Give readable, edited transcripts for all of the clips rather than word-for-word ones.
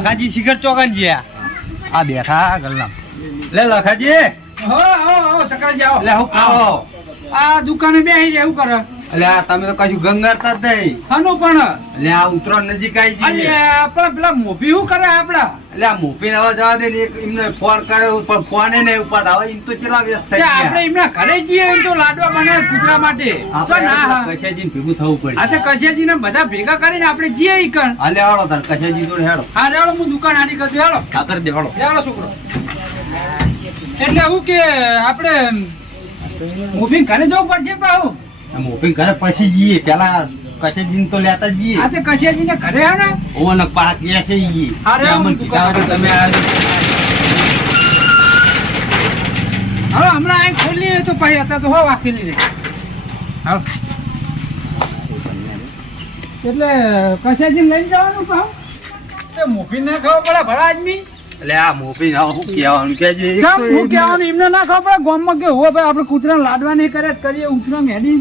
લખાજી શિખર ચોકન જ્યા આ બેઠા ગલ્લામ લે લખાજી આવો સકાજી આવો. લે હું આવો આ દુકાને બેહી જાય એવું કરે. એટલે આ તમે તો કશું ગંગારતા જ નહીં. હનું પણ એટલે આ ઉતરણ નજીક આવી અરે જઈએ. આપડા પેલા મોભી શું કરે આપડા? એટલે આ મોપીને હવે જવા દે ને એક એમને ફોન કર્યો પણ ફોને નહીં ઉપાડતા. હવે એમ તો કેટલા વ્યસ્ત થઈ તે આપણે ગયા. એમના ઘરે જઈએ એમ તો લાડવા બનાવે કૂતરા માટે. તો ના હા. આપણે કશાજીને ભેગું થવું પડે. આ તો કશિયાજીને બધા ભેગા કરીને આપણે જઈએ ઈ કણ. હાલે હાલો તાર કશાજી જોડે હેડો. હા રેડો હું દુકાન આડી કરી દઉં, હેડો. આ કરી દે હાલો. રેડો છોકરો. એટલે હું કે આપણે મોભી ઘરે જવું પડશે પાછું. મોપી ઘરે પછી જઈએ પેલા કશાજીને તો લેતા જ જઈએ. આ તો કશિયાજીને ઘરે હે ને ઓને પાક લેશે ઈ. હારે કે અમને દુકાન. કીધા વગર તમે આ હવે હમણાં આ ખોલી તો પછી હતા તો હો વાકેલી રે. હાલ. એટલે કશિયાજીને લઈને જવાનું પાછું. તે મોભી ના ખાવા પડે ભલા આદમી. એટલે આ મોપી ના શું કહેવાનું કેજો. એક ચમ તો હું કહેવાનું એમને ના ખબર પડે ગામમાં કે હો ભાઈ આપણે કૂતરા લાડવા નહીં કરે તો કરીએ ઉતરંગ હેડી.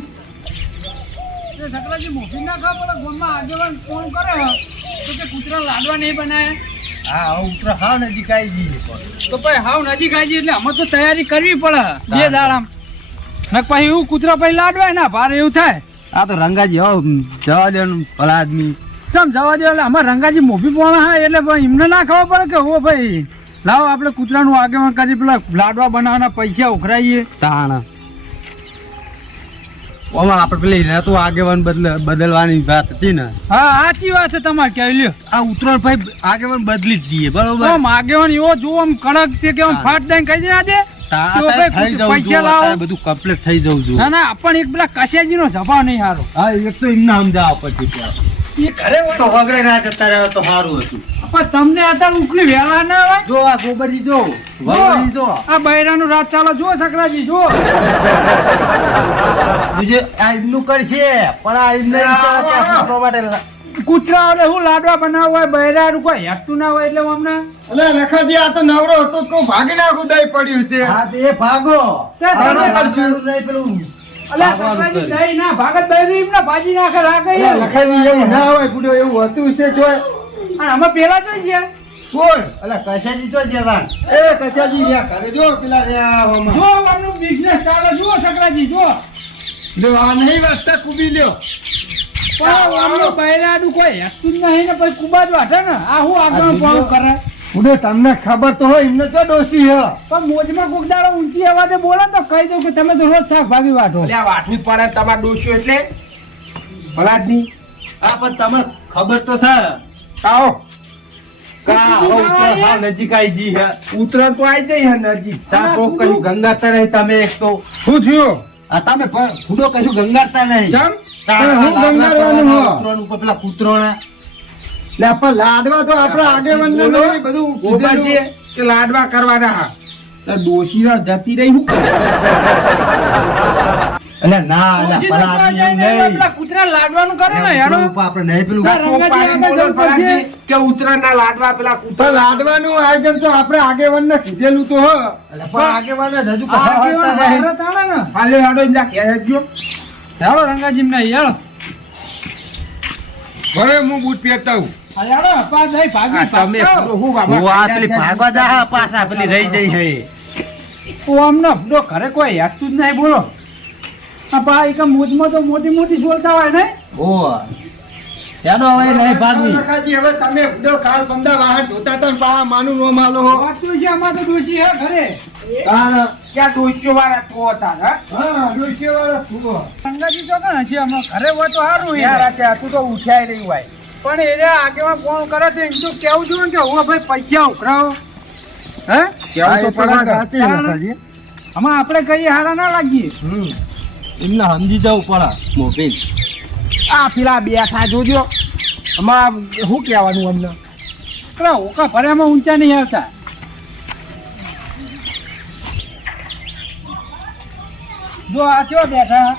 તે સકલાજી મોભી ના ખબર પડે ગામમાં આગેવાન ફોન કરે તો કે કૂતરા લાડવા નહીં બનાવે. હા ઉતરા હા નજીક આવી જઈએ પણ. તો પછી હાવ નજીક આવી જઈએ એટલે અમે તો તૈયારી કરવી પડે બે દાડામ. ને પછી એવું કૂતરા પછી લાડવાય ના ભારે એવું થાય. આ તો રંગાજી હો જવા દેવાનું ભલા આદમી. ચમ જવા દે એટલે અમારે રંગાજી મોભી પોણા હા એટલે ભાઈ એમને ના ખબર પડે કે હો ભાઈ લાવો આપણે કૂતરાનું આગેવાન કરી પેલા લાડવા બનાવવાના પૈસા ઉઘરાઈએ. તાણ ઓમાં આપણે પેલી રહેતું આગેવાન બદલવાની વાત હતી ને. હા સાચી વાત છે તમારે કહેવી લ્યો. આ ઉતરણ ભાઈ આગેવાન બદલી જ દઈએ બરોબર. આમ આગેવાન એવો જોવો આમ કડક તે કે આમ ફાટ દઈને કહી દે આજે થઈ જવું પૈસા લાવો. બધું કમ્પ્લીટ થઈ જવું જોઈએ. ના ના પણ એક પેલા કશિયાજીનો સ્વભાવ નહીં સારો. હા એક તો એમને સમજાવવા પછી એ ઘરે તો વગરે ના જતા રહ્યા તો સારું હતું. પણ તમને અત્યારે ઉકલી વેલા ના હોય. જો આ ગોબરજી જો વગરી જો આ બૈરાનું રાત ચાલો જુઓ સકરાજી જુઓ. તુજે આ એમનું કરશે પણ આ એમને આપવા માટે કૂતરા એટલે હું લાડવા બનાવવા હોય બૈરાનું કોઈ હેઠતું ના હોય એટલે અમને અલે લખાજી આ તો નવરો હતો તો ભાગી નાખું દઈ પડ્યું છે. હા તે ભાગો. તે તમે કરશું નહીં પેલું અલ્યા સકરાજી દઈ ના ભાગત બૈરું એમને ભાજી નાખે રાખે અલે લખાજી એવું ના હોય પૂરો એવું હતું છે જોય. અને અમે પેલા જોઈ છે કોણ? અલે કશાજી તો જતા એ કશાજી રહ્યા ઘરે જો પેલા રહ્યા આવામાં. જો આમનું બિઝનેસ ચાલે જુઓ સકરાજી જુઓ. જો આ નહીં વાગતા કૂબી લ્યો. પણ આમનું બૈરાનું કોઈ હેઠતું જ નહીં ને પછી કુબા જ વાટે ને આ હું આગળ કોણ કરે. પૂરો તમને ખબર તો હોય એમને તો ડોસી હ. પણ મોજમાં કોક દાડો ઊંચી અવાજે બોલે તો કહી દઉં કે તમે તો રોજ શાકભાજી વાટો. આ વાઠું જ પડે તમારે ડોસ્યો એટલે ભલાદની. હા પણ તમને ખબર તો છે આવો કા હવે ઉત્તર હા નજીક આવી જી હે. ઉતરણ તો આવી જઈ હે નજીક. તા તો કશું ગંગાતા નહીં તમે એક તો. શું થયું? આ તમે ખુદો કશું ગંગારતા નહીં. ચમ તાર હું લાડવા ગંગારવાનું હો. ઉતરણ ઉપર પેલા કૂતરોના લે પણ લાડવા તો આપણા આગેવાન ને બધું ગોપાલજી કીધેલું. કે લાડવા કરવાના હા તો ડોશીના જતી રહી હું અલે ના અલે ઊંચી પેલા તો આદમી જાય ને નહીં. પેલા કૂતરા લાડવાનું કરે ને ઉતરણ હેડો. ઉપર આપણે નહીં પેલું તાર રંગાજી આગળ જવું પડશે. કે ઉત્તરાયણના લાડવા પેલા પણ કૂતરા લાડવાનું આયોજન તો આપણે આગેવાન ને કીધેલું તો હ. અલે પણ આગેવાન જ હજુ આ કશું કેવા કરતા નહીં. ભારત આલે ને. હાલે હાડો ઇંદા ઘેર જો હેડો રંગાજી ને હેડો. ભલે હું બૂટ પહેરતા હું. આ હેડો પા દઈ ભાગી તમે ભાગો. હું બાબા હું આ પેલી ભાગવા જા પાછા પેલી રહી જઈ હે. ઓ આમનો ભડો ઘરે કોઈ હેઠતું જ નહીં બોલો. આ પા એક મોજમાં તો મોટી મોટી બોલતા હોય ને. ઓ ચાલો હવે નહીં ભાગવી. લખાજી, હવે તમે બધો કાલ પમદા બહાર ધોતા હતા ને બા માનું નો માલો હો. વાતું છે આમાં તો ડોશી હે ઘરે. હા ક્યાં ડોશીઓ વાળા તો હતા હા ડોશી વાળા સુવો. રંગાજી તો કણ હશે હમણાં ઘરે હોય તો સારું યાર યાર. આ તું તો ઉઠાઈ રહી હોય પણ એને આગેવાન ફોન કરે તો એમ તો કેવું જોઈએ ને કે હું ભાઈ પૈસા ઉઘરાવો. હે કેવું તો પડે ને. સાચી લખાજી. આમાં આપણે કઈ હારા ના લાગીએ. એમને સમજી જવું પડે મોભી. આ પેલા બેઠા જોજો આમાં શું કહેવાનું અમને પેલા ઓકા ભર્યામાં ઊંચા નહીં આવતા. જો આ ચો બેઠા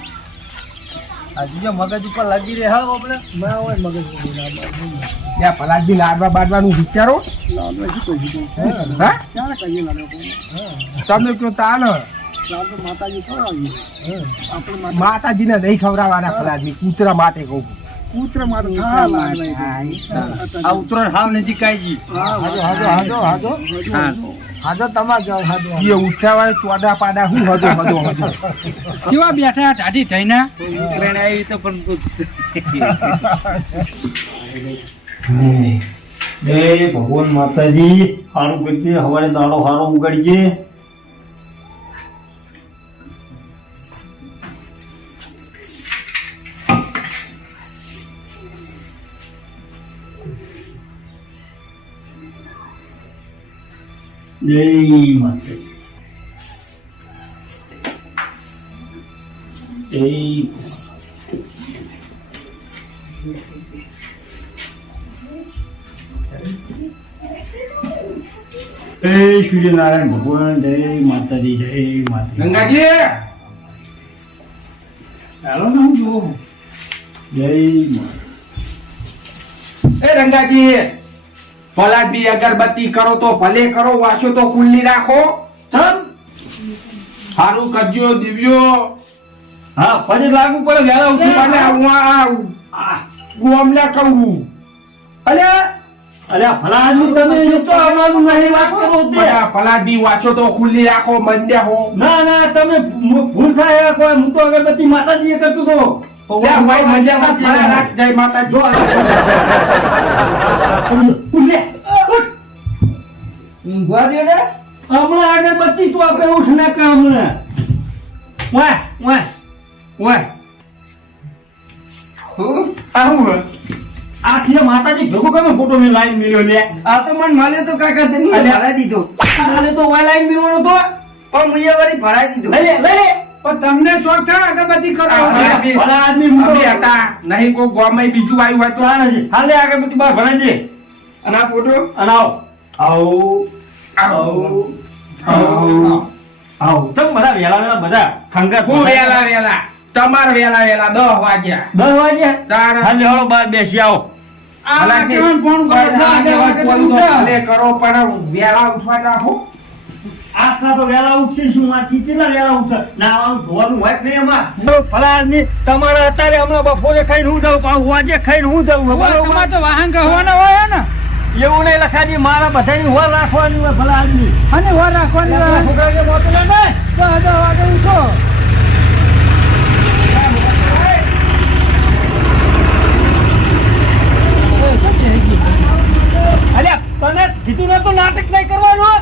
હજુ જો મગજ ઉપર લાગી રહે હા આપણે ના હોય મગજ ત્યાં ભલાજી લાડવા બાડવાનું વિચારો હા ક્યારે કહીએ લાડો તમે કહો તાન માતાજી ખવડાવીએ આપણે માતાજીને નહીં ખવડાવવાના ભલાજી કૂતરા માટે કહું કૂતરા માટે થા લાડવા આ ઉત્તરાયણ હાવ નજીક આવી ગઈ. હાજો તમાર જાવ હાજો એ ઉઠાવાય ચોદા પાડા હું હદો કેવા બેઠા ટાઢી થઈને ઉતરાયણ આવી તો પણ ભગવાન માતાજી સારું કરજે, હવારે દાડો સારો ઉગાડજે. જય માતાજી. જય સૂર્યનારાયણ ભગવાન, જય માતાજી, જય માતાજી. ગંગાજી ચાલો ને હું જોઉં. જય માતા. એ રંગાજી ફલાદી અગરબત્તી કરો તો ભલે કરો, વાંચો તો ખુલ્લી રાખો. ચમ સારું કરજો દિવ્યો. હા, પછી લાગુ પડે વહેલા ઉઠી. અને હું ગોમલે કહું અલ્યા અલ્યા ફલાદની તમે એ તો અમારું નહીં વાત કરો તે. ફલાદી વાંચો તો ખુલ્લી રાખો, મંડે હો. ના ના, તમે ભૂલ થાય કોઈ. હું તો અગરબત્તી માતાજીએ કરતો તો. લે ભાઈ મજામાં ફલા રાખ, જય માતાજી. લે, ઊંઘવા દો ને હમણાં અગરબત્તી તો આપણે ઉઠ ના કામ ને. વાહ વાહ વાહ. આવું આખી માતાજી ભેગો તમે ફોટો મેં લાઈન મેલ્યો લે. આ તો મને મળ્યો તો કાકા તમે ભરાઈ દીધો આને તો વાય લાઈન મેલવાનો તો. પણ મુએ વળી ભરાઈ દીધો લઈ લે, લઈ લે. પણ તમને શોખ થાય અગરબત્તી કરો ભલા આદમી હું તો અમે હતા નહીં કોઈ ગામમાં બીજું આવ્યું હોય તો આ નથી. હાલ લે અગરબત્તી બહાર ભરાઈ દે. અને આ ફોટો અને આવો આવો આવો આવો આવો. તમે બધા વેલા વેલા બધા ખંગાત હું વેલા વેલા તમાર વેલા વેલા 10 વાગ્યા 10 વાગ્યા. તારા હાલ હાલો બહાર બેસી આવો. આ કેવન ફોન કરો ભલે કરો પણ વેલા ઉઠવા રાખો. આટલા તો વેલા ઉઠશે શું માંથી કેટલા વેલા ઉઠે નાવાનું ધોવાનું હોય જ નહીં એમાં. ભલા આદમી તમારે અત્યારે હમણાં બપોરે ખાઈને હું જાઉં, પાછું વાજે ખાઈને હું જાઉં. તમારે તો વાહન કહેવાના હોય ને એવું નહીં લખાજી, મારા બધાની વર રાખવાની હોય ભલા આદમી. અને વાર રાખવાની હોય છોકરાને મોકલે ને. તો 10 વાગે ઉઠો અલ્યા તને કીધું ને તો નાટક નહીં કરવાનું.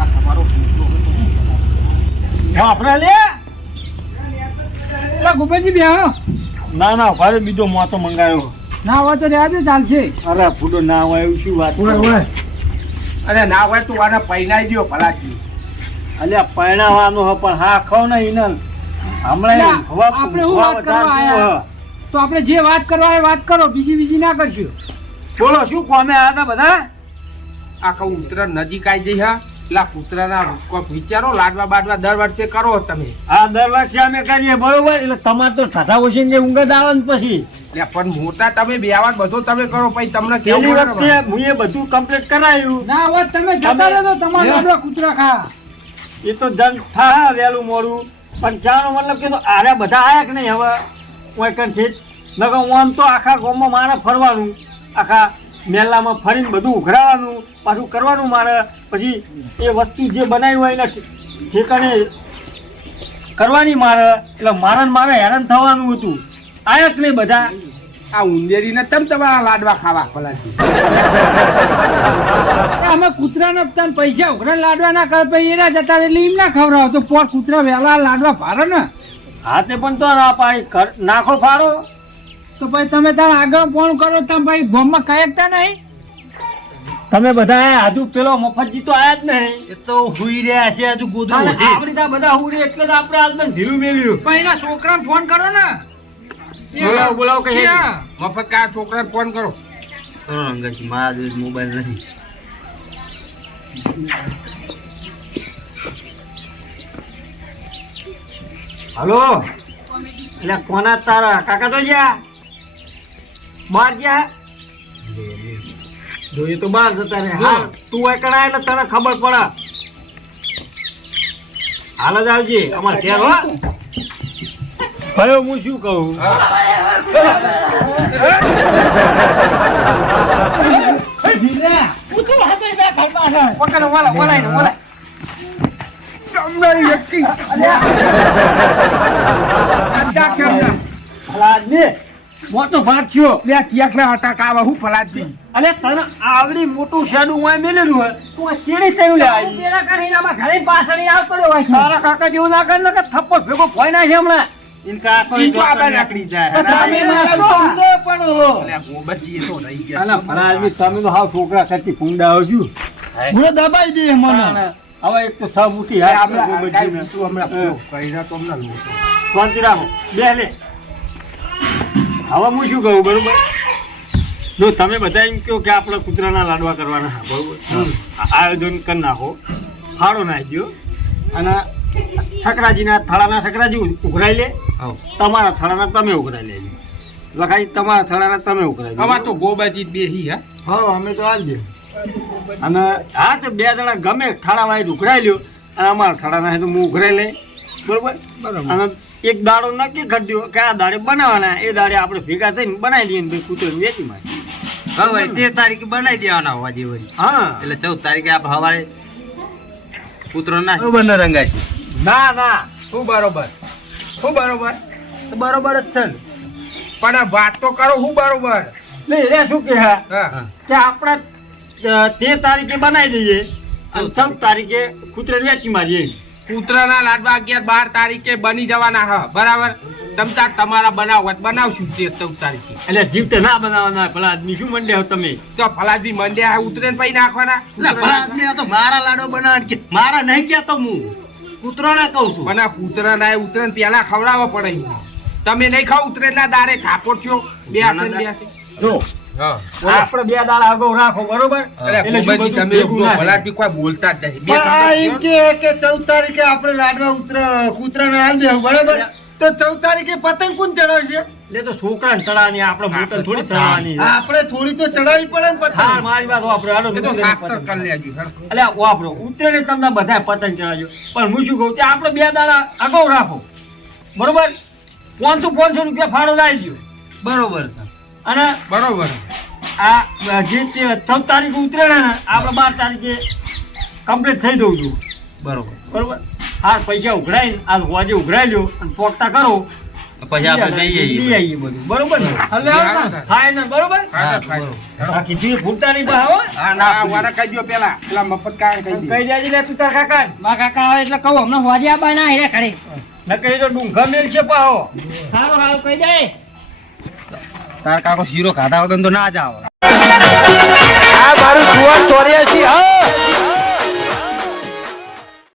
આ તમારો છોકરો હતો. આપણે લે. ગુબરજી બેહો ના ના, ભારે બીજો મોતો મંગાયો. ના હોય તો રહેજો ચાલશે અરે ફૂડો ના હોય એવું શું વાત. અને ના હોય તું આને પૈણાઈ દ્યો ભલાજી. અલ્યા પરણાવવાનું હ પણ હા ખવ નહીં ને હમણાં અલ્યા, આપણે હું વાત કરવા આયા? તો આપણે જે વાત કરવા એ વાત કરો, બીજી ના કરશું. બોલો શું કોમે આવ્યા હતા બધા? આ કહું ઉત્તરાયણ નજીક આવી જઈ હા પેલા પુત્રના કોઈક વિચારો લાડવા બાડવા દર વર્ષે કરો તમે. હા, દર વર્ષે અમે કરીએ બરોબર. એટલે તમારે તો ઠાઠા ઓછી જે ઊંઘ જ આવે ને પછી. એટલે પણ મોટા તમે બેવાન બધું તમે કરો પછી તમને પેલી કેવું વખતે હું એ બધું કમ્પ્લીટ કરાયું. ના હોય તમે જતા રહો તો તમારા લાડવા કૂતરા ખા. એ તો જન થા વહેલું મોડું પણ ચાનો મતલબ કે તો આરે બધા આયા કે નહીં હવે કોઈ કંઠી નકર આમ તો આખા ગામમાં મારે ફરવાનું, આખા મેલામાં ફરીને બધું ઉઘરાવાનું પાછું કરવાનું મારે. પછી એ વસ્તુ જે બનાવી હોય એને ઠેકાણે કરવાની મારે. એટલે મારે હેરાન થવાનું હતું. આયા કે નહીં બધા? આ ઉંદેરીને તમારા લાડવા ખાવા ભલાજી. અમે કૂતરાને તને પૈસા ઉઘરા લાડવા ના કર પછી એના જતા રહે એટલે એમ ના ખવડાવો તો પોર કૂતરા વહેલા લાડવા ભારે ને. હા તે પણ તો ના પાડી નાખો ફાળો. તો પછી તમે તારા આગળ ફોન કરો તમે ભાઈ ગામમાં કહેતા નહીં. તમે બધા આયા હજુ પેલો મફતજી તો આયા જ નહીં. એ તો હુઈ રહ્યા છે હજુ ગોદરું અને ઓઢી. આપણી ત્યાં બધા હુરી એટલે જ આપણે હાલ ઢીલું મેલ્યું. પણ એના છોકરાને ફોન કરો ને. બોલાવો કે ક્યાં? મફત કા છોકરાને ફોન કરો. અંગાજી મારા જોડે મોબાઈલ નહીં. હલો એટલે કોના તારા કાકા તો જ્યાં બહાર જ્યાં જોઈએ તો બહાર જતા રહે. હા તું એકડા એટલે તને ખબર પડે. હાલ જ આવજે અમારે ઘેર હો. હવે હું શું કહું પકડો, વલાય ને, વલાય. ગામડાની વ્યક્તિ ફલાદની મોટો ભાગ થયો લે ચેકલા અટક આવે હું ફલાદની અને તને આવડી મોટું શેડું વાય મેલેલું હોય તું આ ચીડી થયું લે આવી તેના કરીને આમાં ઘરે પાછળ ઈ આવતો રહ્યો હોય છે. તારા કાકા જેવું ના કર ને કે થપ્પો ભેગો ફોઈ નાખે હમણાં ઇનકા તો ઈ તો આગળ નીકળી જાય તો તમે મારા સમજો પણ હો. બચી તો રહી ગયા અને ફલાદની તમે તો હાવ છોકરા કરતી ફૂંડા આવજો મને દબાઈ દે મને હવે એક તો સબ ઉઠી હાય આપણે શાંતિ રાખો બે લે હવે હું શું કહું બરોબર જો તમે બધા એમ કહો કે આપણે કૂતરાના લાડવા કરવાના હા બરોબર આયોજન કરી નાખો ફાળો નાખજો અને સકરાજીના થાળાના સકરાજી ઉઘરાઈ લે તમારા થાળાના તમે ઉઘરાઈ લેજો લખાઈ તમારા થાળાના તમે ઉઘરાઈ અમાર તો ગોબાજી બેહી હા હા અમે તો હાલ દે અને હા તો બે જણા ગમે થાળા વાળી ઉઘરાઈ લ્યો અને અમારા થાળાના છે તો હું ઉઘરાઈ લઈ બરોબર અને એક દાડો નક્કી કરી દો કે આ દાડે બનાવવાના એ દાડે આપણે ભેગા થઈને બનાવી દઈએ ને ભાઈ કૂતરો વેચી માં હવે 13 તારીખે બનાવી દેવાના હોવા જેવડી હા એટલે 14 તારીખે આપ હવારે કૂતરો ના બને રંગાય છે ના ના શું બરોબર બરોબર જ છે ને પણ આ વાત તો કરો હું બરોબર એટલે એ શું કે હા કે આપણે 13 તારીખે બનાવી દઈએ અને 14 તારીખે કૂતરો વેચી મારીએ કૂતરાના લાડવા 11-12 તારીખે બની જવાના હા બરાબર તમતાર તમારા બનાવો બનાવશું 13-14 તારીખે એટલે જીવતે ના બનાવવાના ભલા આદમી શું મંડ્યા હો તમે તો ફલાદી મંડ્યા ઉતરે ને પૈ નાખવાના એટલે ભલા આદમી આ તો મારા લાડો બનાવવાનું કે મારા નહીં કહેતો હું કૂતરોને કહું છું મને કૂતરા ના ઉતરે ને પેલા ખવડાવવા પડે તમે નહીં ખાવ ઉતરે એટલા દારે થાપો છો બે હાથે બે હાથે જો હા આપણે બે દાડા અગાઉ રાખો બરોબર એટલે શું ગોબાજી બધું તમે ભેગું ના થાય. ફલાદી કોઈ બોલતા જ નહીં બે પણ આ એમ કલાક કે 14 તારીખે આપણે લાડવા કૂતરાને હાલ દે બરાબર તો 14 તારીખે પતંગ કોણ ચડાવશે એટલે તો છોકરાને ચડાવવાની આપણે મોટર થોડી ચડાવવાની આપણે થોડી તો ચડાવવી પડે ને હા પતંગ મારી વાત વાપરો હાલો એ તો ઉતરેને સાસ્તર પતંગ. કરી લેજો એટલે વાપરો ઉતરે તમને બધા પતંગ ચડાવજો પણ હું શું કહું કે આપણે બે દાડા અગાઉ રાખો બરોબર 500 રૂપિયા ફાળો લાવી દો બરોબર છે અને બરોબર આ જે 14 તારીખે ઉતરે ને આપણે 12 તારીખે કમ્પ્લીટ થઈ દઉં છું બરોબર બરોબર આ પૈસા ઉઘરાઈને આ હોજે ઉઘરાઈ લ્યો અને પોકતા કરો પછી આપણે જઈએ લઈ આવીએ બધું બરોબર ને એટલે થાય ને બરોબર હા બાકી જે ફૂટતા નહીં બા હો હા ના વાળા કહી દો પેલા પેલા મફત કાંઈ કહી દો કઈ જાજી લે તું તાર કાકા મારા કાકા આવે એટલે કહું હમણાં હોજે આ બાના હેરે ઘરે. ન કઈ તો ડુંગા મેલ છે પાહો સારું સારું કહી જાય. તાર કાકો શીરો ખાધા વગર તો ના જ આવે આ મારું 84 હા